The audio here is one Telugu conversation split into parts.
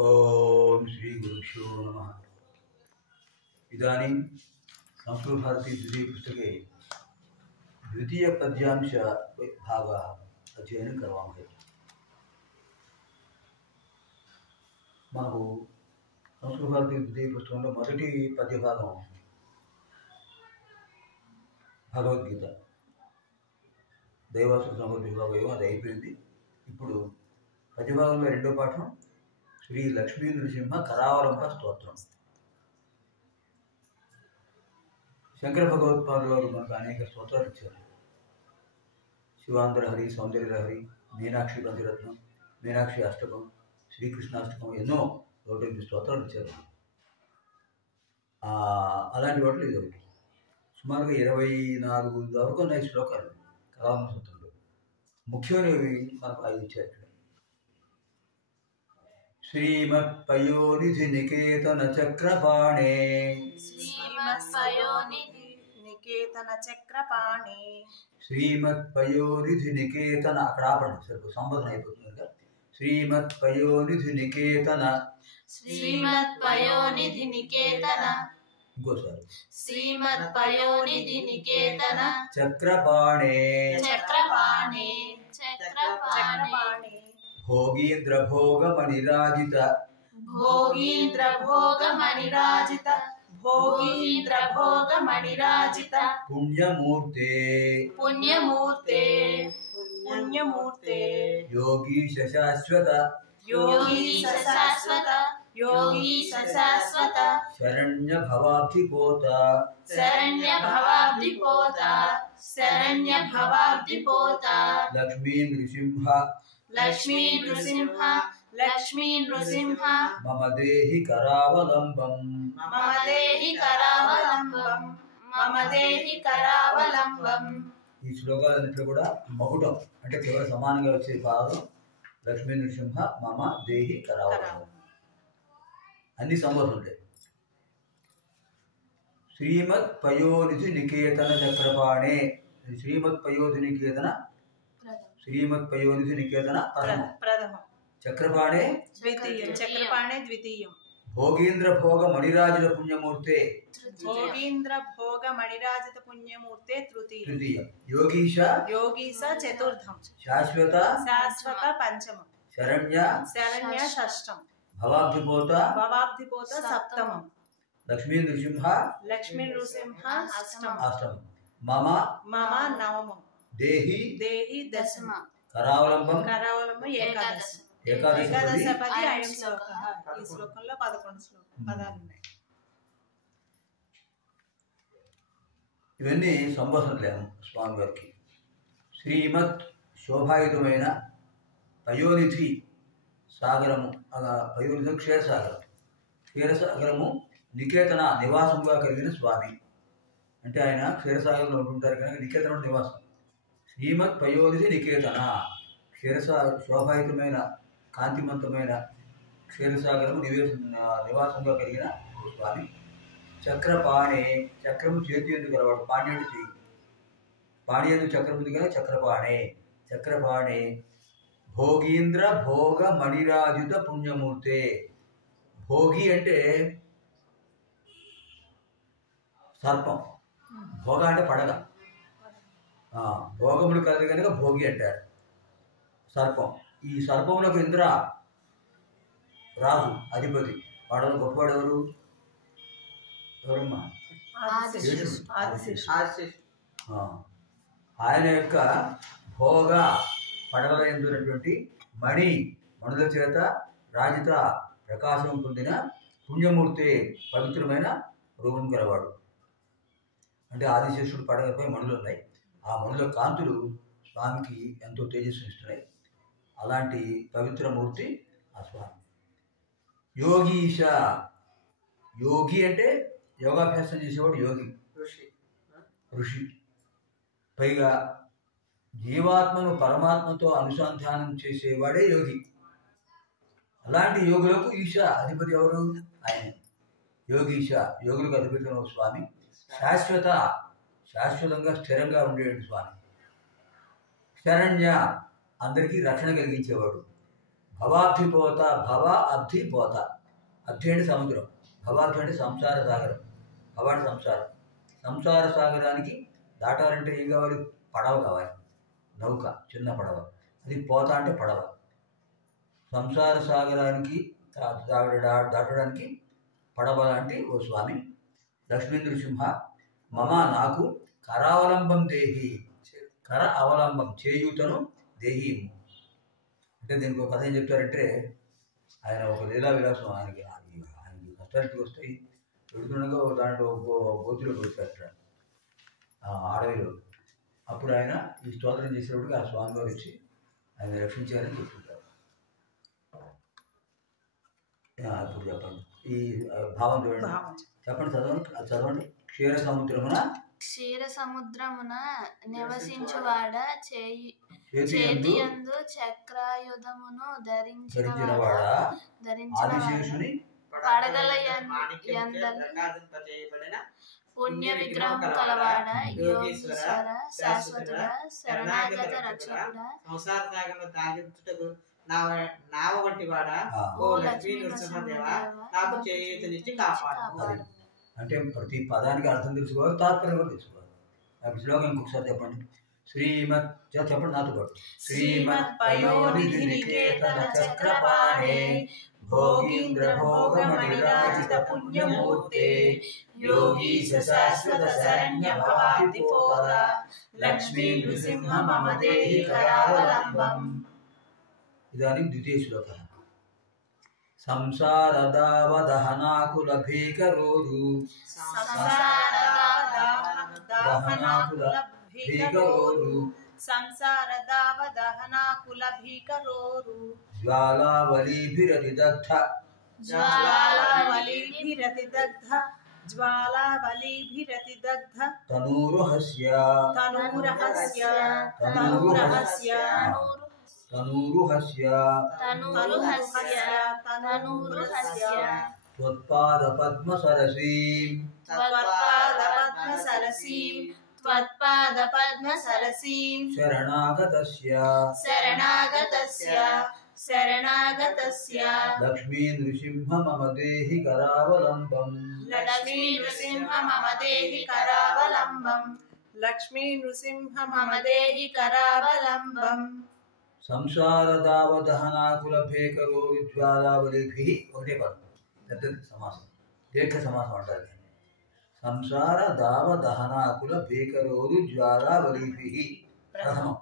ओम श्री गुरुभ्यो नमः। इदानीं संस्कृतभारती द्वितीय पुस्तके द्वितीय पद्यांश भागः अध्ययनं करवामहे। మనకు సంస్కృతభారతి ద్వితీయ పుస్తకంలో మొదటి పద్య భాగం భగవద్గీత దైవాసుర సంపద విభాగం అది అయిపోయింది. ఇప్పుడు పద్య భాగంలో రెండో పాఠం శ్రీ లక్ష్మీ నృసింహ కరావలంబ స్తోత్రం. శంకర భగవత్పాదుల వారు మనకు అనేక స్తోత్రాలు ఇచ్చారు. శివాంధ్రహరి, సౌందర్యలహరి, మీనాక్షి పంచరత్నం, మీనాక్షి అష్టకం, శ్రీకృష్ణాష్టకం, ఎన్నో 108 స్తోత్రాలు ఇచ్చారు. అలాంటి వాటిలో ఇది ఒకటి. సుమారుగా 24 వరకు ఉన్నాయి శ్లోకాలు కరావలంబ స్తోత్రంలో. ముఖ్యమైనవి మనకు 5 ఇచ్చారు. श्रीमत्पयोनिधि निकेतन चक्रपाणे, श्रीमत्पयोनिधि निकेतन चक्रपाणे, श्रीमत्पयोनिधि निकेतन అక్కడ ఆపండి, సరే సంబోధన అయిపోతుంది కదా. శ్రీమత్పయోనిధి నికేతన, श्रीमत्पयोनिधि निकेतन, ఇంకోసారి श्रीमत्पयोनिधि निकेतन చక్రపాణే, चक्रपाणे, चक्रपाणे, भोगीन्द्र भोग मणिराजित, भोगीन्द्र भोग मणिराजित, भोगीन्द्र भोग मणिराजित, पुण्यमूर्ते, पुण्यमूर्ते, पुण्यमूर्ते, योगीश शाश्वत, योगीश शाश्वत, योगीश शाश्वत, शरण्य भवाब्धिपोत, शरण्य भवाब्धिपोत, शरण्य भवाब्धिपोत, लक्ष्मी नृसिंह, लक्ष्मी नृसिंह, लक्ष्मी नृसिंह, मम देहि करावलंबं, मम देहि करावलंबं, मम देहि करावलंबं. ఈ శ్లోకాలన్నింటిలో కూడా మకుటం అంటే కేవలం సమానంగా వచ్చే భాగం లక్ష్మీ నృసింహ మమ దేహి కరావలంబం. అన్ని సంబోధనలు ఉంటాయి. శ్రీమత్ పయోనిధి నికేతన చక్రపాణే, శ్రీమత్ పయోనిధి నికేతన, శ్రీమత్ పయోనిధి నికేతన प्रथम, చక్రపాణే द्वितीय, चक्रपाणे द्वितीयं, భోగీంద్ర భోగ మణిరాజిత పుణ్యమూర్తే भोगीन्द्र भोग मणिराजित पुण्यमूर्ते तृतीय, తృతీయ, యోగీశ योगीश चतुर्थं, శాశ్వత शाश्वत पंचमं, శరణ్య शरण्य षष्ठं, భవాబ్ధిపోత भवाब्धिपोत सप्तमं, లక్ష్మీ నృసింహ लक्ष्मी नृसिंह अष्टमं, అష్టమం, మమ मम नवमं, దేహి देहि दशमं, కరావలంబం करावलंबं एकादश, ఏకాదశపది ఏకాదశపది అయం శ్లోకః. ఈ శ్లోకంలో 11 పదాలు ఉన్నాయి. ఇవన్నీ సంబోధనలేము స్వామి వారికి. శ్రీమత్ శోభాయుతమైన పయోనిధి సాగరము, పయోనిధి క్షీరసాగరం, క్షీరసాగరము నికేతన నివాసముగా కలిగిన స్వామి. అంటే ఆయన క్షీరసాగరంలో ఉంటుంటారు కనుక నికేతన నివాసం. శ్రీమత్ పయోనిధి నికేతన, శోభాయుతమైన కాంతిమంతమైన క్షీరసాగరము నివాసంగా కలిగిన స్వామి. చక్రపాణే, చక్రము చేతి ఎందుకు గలవాడు, పాణ్యుడు చేయి, పాణి ఎందుకు చక్రం ఉంది కదా, చక్రపాణే, చక్రపాణే. భోగీంద్ర భోగ మణిరాజిత పుణ్యమూర్తే, భోగి అంటే సర్పం, భోగ అంటే పడగ, భోగములు కలిగి కనుక భోగి అంటారు. సర్పం, ఈ సర్పములకు ఇంద్ర రాజు అధిపతి, వాడు గొప్పవాడు ఎవరు, ఎవరమ్మా, ఆయన యొక్క భోగ పడగల ఎందున్నటువంటి మణుల చేత రాజిత ప్రకాశం పొందిన పుణ్యమూర్తి, పవిత్రమైన రూపం గలవాడు. అంటే ఆదిశేషుడు పడగలపై మణులు ఉన్నాయి. ఆ మణుల కాంతులు స్వామికి ఎంతో తేజస్సునిస్తున్నాయి. అలాంటి పవిత్రమూర్తి ఆ స్వామి. యోగీశ, యోగి అంటే యోగాభ్యాసం చేసేవాడు యోగి, ఋషి. పైగా జీవాత్మను పరమాత్మతో అనుసంధానం చేసేవాడే యోగి. అలాంటి యోగులకు ఈశ అధిపతి ఎవరు, ఆయన యోగీశ, యోగులకు అధిపతి స్వామి. శాశ్వత, శాశ్వతంగా స్థిరంగా ఉండేటువంటి స్వామి. శరణ్య, అందరికీ రక్షణ కలిగించేవాడు. భవాబ్ధిపోత, భవ అబ్ధి పోత. అబ్ధి అంటే సముద్రం, భవాబ్ధి అంటే సంసార సాగరం. భవ అంటే సంసారం. సంసార సాగరానికి దాటాలంటే ఏం కావాలి? పడవ కావాలి, నౌక, చిన్న పడవ. అది పోత అంటే పడవ. సంసార సాగరానికి దాటడానికి పడవ లాంటి ఓ స్వామి లక్ష్మీ నృసింహ మమ నాకు కరావలంబం దేహి, కర అవలంబం చేయూతను దేహి. అంటే దీనికి ఒక కథ ఏం చెప్తారంటే, ఆయన ఒక లీలా విలాసం ఆయనకి కష్టానికి వస్తాయి. పెడుతుండగా దాంట్లో గోతులో పెడతారట అడవిలో. అప్పుడు ఆయన ఈ స్తోత్రం చేసేటప్పుడు ఆ స్వామివారు వచ్చి ఆయన రక్షించారని చెప్తుంటారు. ఇప్పుడు చెప్పండి ఈ భావం చూడండి, చెప్పండి, చదవండి. క్షీర సముద్రమున నివసించువాడ చేతియందు చక్రాయుధమును ధరించినవాడ ఆదిశేషుని పడగల పుణ్య విగ్రహం కలవాడ యోగీశ్వర శాశ్వతుడ శరణాగత రక్షకుడ సంసార సాగరంలో తాగించుటకు నావ వంటి వాడా ఓ లక్ష్మీ నృసింహదేవ నాకు చేయూతనిచ్చి కాపాడు. అంటే ప్రతి పదానికి అర్థం తెలుసుకోవాలి, తాత్పర్యం కూడా తెలుసుకోవాలి. శ్లోకం ఇంకొకసారి చెప్పండి. శ్రీమత్ చెప్పండి నాతో పాటు. శ్రీమత్ పయోనికేతన చక్రపాణే భోగీంద్ర భోగమణిరాజిత పుణ్యమూర్తే యోగీశ శాశ్వత శరణ్య భవాబ్ధిపోత లక్ష్మీ నృసింహ మమ దేహి కరావలంబం. ఇదాनीं द्वितीय श्लोकः. संसारदावदहनाकुल भीकरोरु ज्वालावलीभिरतिदग्ध तनूरुहस्य त्वत्पादपद्मसरसीं शरणागतस्य लक्ष्मी नृसिंह मम देहि करावलम्बम्. సంసారదావదహనాకుల భేకరోజ్వాలావలిభిః ఒకటే పదం, పెద్దది సమాసం, దీర్ఘ సమాసం అంటారు. సంసారదావదహనాకుల భేకరోజ్వాలావలిభిః ప్రథమం.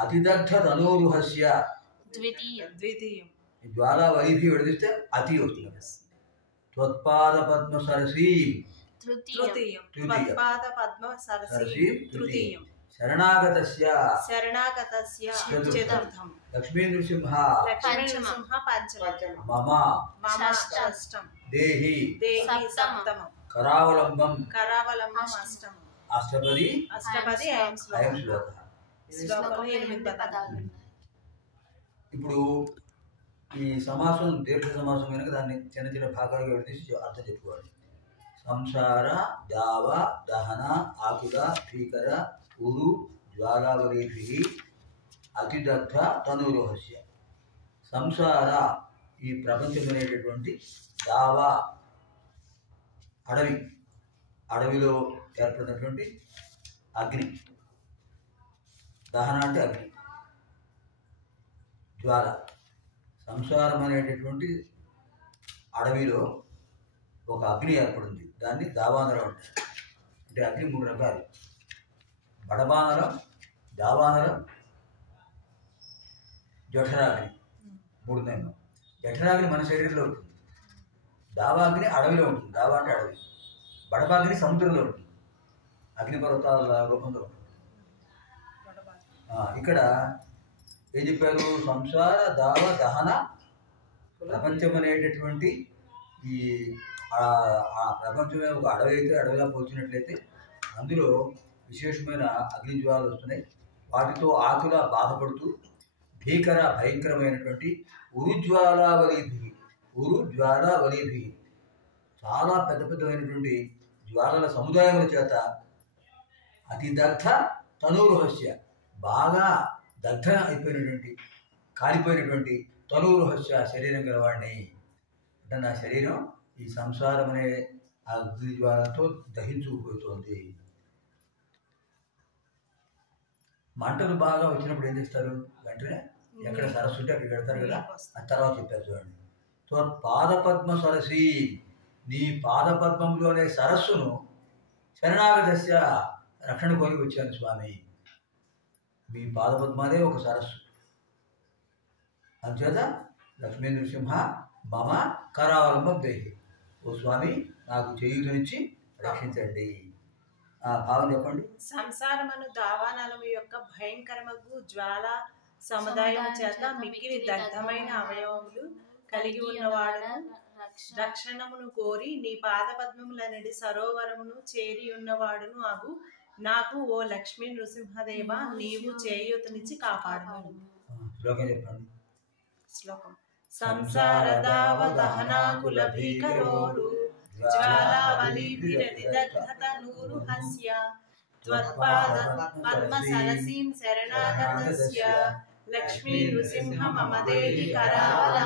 అతిదగ్ధ తనూరుహస్య ద్వితీయం. జ్వాలావలిభిః విడదీస్తే అతి అవుతుంది. త్వత్పాద పద్మ సరసీం తృతీయం. తృతీయం. శరణాగతస్య చతుర్థం. లక్ష్మీ నృసింహ పంచమం. మమ షష్టం. దేహి సప్తమం. కరావలంబం అష్టమం. అష్టపది అయం శ్లోకః. శ్లోకంలో 8 పదాలు. ఇప్పుడు ఈ సమాసం దీర్ఘ సమాసం కనుక దాన్ని చిన్న చిన్న భాగాలుగా విడదీసి అర్థం చెప్పుకోవాలి. సంసార దావ దహన ఆకుల భీకర ఉరు జ్వాలావలీభిః అతిదగ్ధ తనూరుహస్య. సంసార ఈ ప్రపంచం అనేటటువంటి దావ అడవిలో ఏర్పడినటువంటి అగ్ని, దహన అంటే అగ్ని, జ్వాల. సంసారం అనేటటువంటి అడవిలో ఒక అగ్ని ఏర్పడింది, దాన్ని దావానరం అంటారు. అంటే అగ్ని 3 రకాలు: బడబానరం, దావానరం, జఠరాగ్ని. 3 ఉన్నాయి. జఠరాగ్ని మన శరీరంలో ఉంటుంది, దావాగ్ని అడవిలో ఉంటుంది, దావా అంటే అడవి. బడబాగ్ని సముద్రంలో ఉంటుంది, అగ్నిపర్వతాల రూపంలో ఉంటుంది. ఇక్కడ ఏం చెప్పారు? సంసార దావ దహన ప్రపంచం అనేటటువంటి ఈ ప్రపంచమే ఒక అడవి అయితే, అడవిలా పోల్చినట్లయితే అందులో విశేషమైన అగ్నిజ్వాలు వస్తున్నాయి. వాటితో ఆకుల బాధపడుతూ భయంకరమైనటువంటి ఉరుజ్వాలావలీభిః చాలా పెద్దమైనటువంటి జ్వాలల సముదాయముల చేత అతి దగ్ధ తనూరుహస్య బాగా దగ్ధ అయిపోయినటువంటి కాలిపోయినటువంటి తనూరుహస్య శరీరం గలవాడిని. అంటే నా శరీరం ఈ సంసారం అనే ఆ అగ్ని జ్వాలతో దహించుకుపోతుంది. మంటలు బాగా వచ్చినప్పుడు ఏం చేస్తారు? వెంటనే ఎక్కడ సరస్సు ఉంటే అక్కడికి వెళ్తారు కదా. ఆ తర్వాత చెప్పారు చూడండి. పాదపద్మ సరసి, నీ పాదపద్మంలోనే సరస్సును శరణాగతస్య రక్షణ కోరి వచ్చాను స్వామి. మీ పాదపద్మాలే ఒక సరస్సు. అంచేత లక్ష్మీ నృసింహ మమ కరావలంబ దేహి, ఓ స్వామి నాకు చేయునిచ్చి రక్షించండి. భావం చెప్పండి. సంసారమను దావానలము యొక్క భయంకరమగు జ్వాల సముదాయం చేత మిక్కిలి దగ్ధమైన అవయవములు కలిగి ఉన్నవాడును రక్షణమును కోరి నీ పాదపద్మములనడి సరోవరమును చేరి ఉన్నవాడును అగు నాకు ఓ లక్ష్మీ నృసింహదేవ నీవు చేయూతనిచ్చి కాపాడును. శ్లోకం చెప్పండి. శ్లోకం. సంసార దావ దహనాకుల భీకరోరు జ్వాలావలి విరతి దగ్ధత నూరు హస్య త్వత్పాద పద్మ సరసీం శరణాగతస్య లక్ష్మీ నృసింహ మమ దేహి కరావలంబం